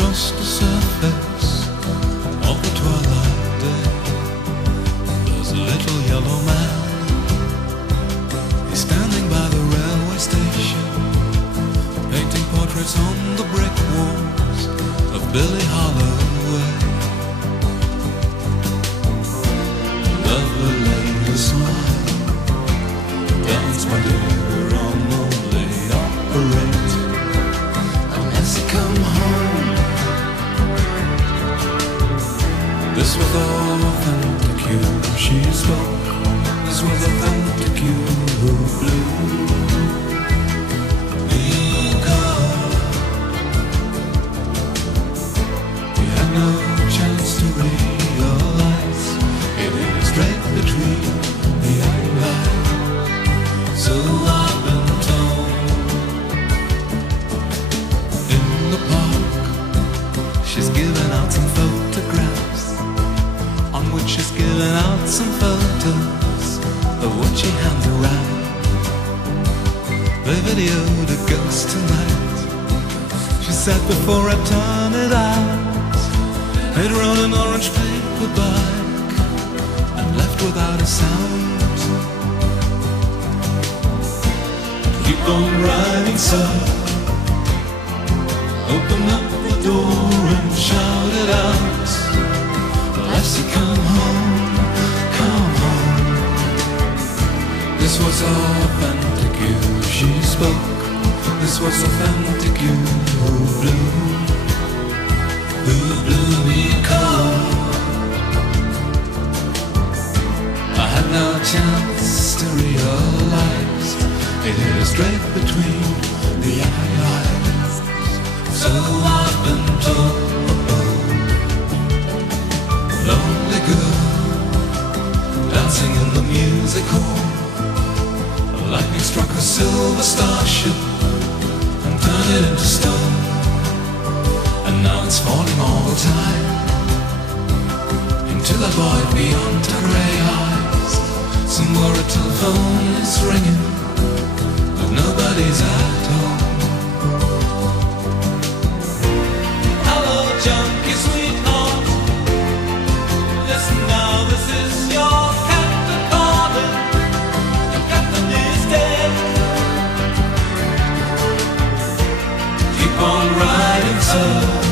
across the surface of the twilight day, there's a little yellow man. He's standing by the railway station, painting portraits on the brick walls of Billie Holloway. Lovely lady, smile, dance my dear, I'm only operate unless you come home. This was authentic you, she spoke. This was authentic you, blue. You had no chance to realize it is straight between the eyes. So I've been told. In the park, she's given out some photographs, on which she's given out some photos of what she hands around. They videoed a ghost tonight. She said before I turn it out, they'd rolled an orange paper bag and left without a sound. Keep on riding, sir. Open up the door and shout it out. Unless you come home, come home. This was authentic you, she spoke. This was authentic you, who blew me cold. I had no chance to realize it hit her straight between the eyes. So I've been told. Lonely girl, dancing in the music hall. Lightning struck a silver starship and turned it into stone. And now it's falling all the time into the void beyond her grey eyes. Somewhere a telephone is ringing, but nobody's at home. Hello, junkie sweetheart. Listen now, this is your captain calling. Your captain is dead. Keep on riding, sir.